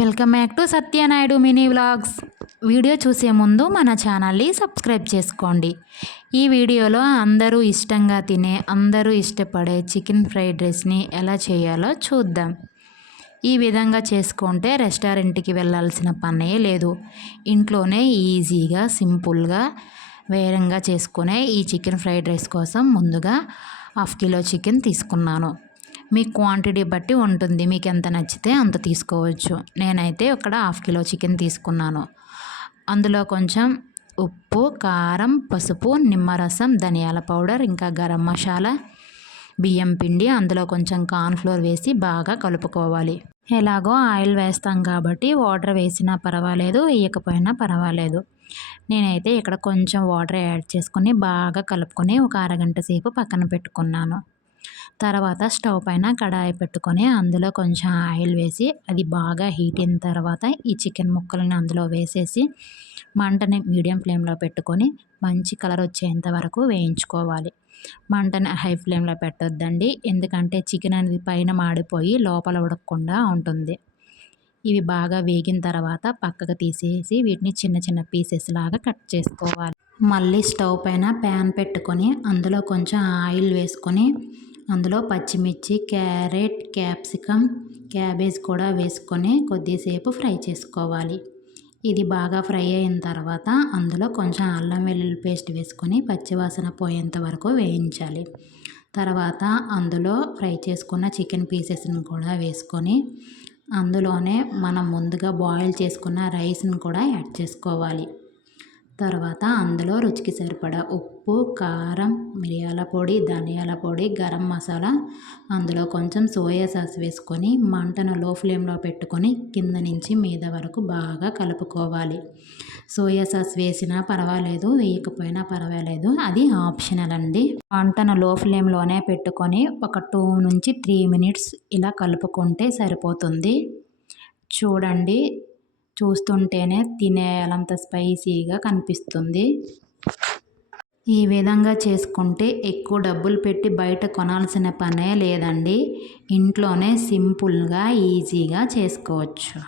Welcome back to Satyanaidu mini vlogs. Video చూసే ముందు మన ఛానల్ని సబ్స్క్రైబ్ చేసుకోండి. ఈ వీడియోలో అందరూ ఇష్టంగా తినే అందరూ ఇష్టపడే చికెన్ ఫ్రైడ్ రైస్ని ఎలా చేయాలో చూద్దాం. ఈ విధంగా చేసుకుంటే రెస్టారెంట్కి వెళ్ళాల్సిన పనే లేదు. ఇంట్లోనే ఈజీగా సింపుల్గా వేరంగా చేసుకునే ఈ చికెన్ ఫ్రైడ్ రైస్ కోసం ముందుగా హాఫ్ కిలో చికెన్ తీసుకున్నాను. మీ క్వాంటిటీ బట్టి ఉంటుంది. మీకు ఎంత నచ్చితే అంత తీసుకోవచ్చు. నేనైతే ఇక్కడ హాఫ్ కిలో చికెన్ తీసుకున్నాను. అందులో కొంచెం ఉప్పు కారం పసుపు నిమ్మరసం ధనియాల పౌడర్ ఇంకా గరం మసాలా బియ్యం పిండి అందులో కొంచెం కార్న్ఫ్లోర్ వేసి బాగా కలుపుకోవాలి. ఎలాగో ఆయిల్ వేస్తాం కాబట్టి వాటర్ వేసినా పర్వాలేదు వేయకపోయినా పర్వాలేదు. నేనైతే ఇక్కడ కొంచెం వాటర్ యాడ్ చేసుకొని బాగా కలుపుకొని ఒక అరగంట సేపు పక్కన పెట్టుకున్నాను. తర్వాత స్టవ్ పైన కడాయి పెట్టుకొని అందులో కొంచెం ఆయిల్ వేసి అది బాగా హీట్ అయిన తర్వాత ఈ చికెన్ ముక్కలని అందులో వేసేసి మంటని మీడియం ఫ్లేమ్లో పెట్టుకొని మంచి కలర్ వచ్చేంత వరకు వేయించుకోవాలి. మంటని హై ఫ్లేమ్లో పెట్టొద్దండి ఎందుకంటే చికెన్ అనేది పైన మాడిపోయి లోపల ఉడకకుండా ఉంటుంది. ఇవి బాగా వేగిన తర్వాత పక్కకు తీసేసి వీటిని చిన్న చిన్న పీసెస్ లాగా కట్ చేసుకోవాలి. మళ్ళీ స్టవ్ పైన ప్యాన్ పెట్టుకొని అందులో కొంచెం ఆయిల్ వేసుకొని అందులో పచ్చిమిర్చి క్యారెట్ క్యాప్సికమ్ క్యాబేజ్ కూడా వేసుకొని కొద్దిసేపు ఫ్రై చేసుకోవాలి. ఇది బాగా ఫ్రై అయిన తర్వాత అందులో కొంచెం అల్లం వెల్లుల్లి పేస్ట్ వేసుకొని పచ్చివాసన పోయేంత వరకు వేయించాలి. తర్వాత అందులో ఫ్రై చేసుకున్న చికెన్ పీసెస్ని కూడా వేసుకొని అందులోనే మనం ముందుగా బాయిల్ చేసుకున్న రైస్ని కూడా యాడ్ చేసుకోవాలి. తర్వాత అందులో రుచికి సరిపడా ఉప్పు కారం మిరియాల పొడి ధనియాల పొడి గరం మసాలా అందులో కొంచెం సోయా సాస్ వేసుకొని మంటను లో ఫ్లేమ్లో పెట్టుకొని కింద నుంచి మీద వరకు బాగా కలుపుకోవాలి. సోయా సాస్ వేసినా పర్వాలేదు వేయకపోయినా పర్వాలేదు అది ఆప్షనల్ అండి. మంటను లో ఫ్లేమ్లోనే పెట్టుకొని ఒక టూ నుంచి త్రీ మినిట్స్ ఇలా కలుపుకుంటే సరిపోతుంది. చూడండి చూస్తుంటేనే తినేయాలంత స్పైసీగా కనిపిస్తుంది. ఈ విధంగా చేసుకుంటే ఎక్కువ డబ్బులు పెట్టి బయట కొనాల్సిన పనే లేదండి. ఇంట్లోనే సింపుల్గా ఈజీగా చేసుకోవచ్చు.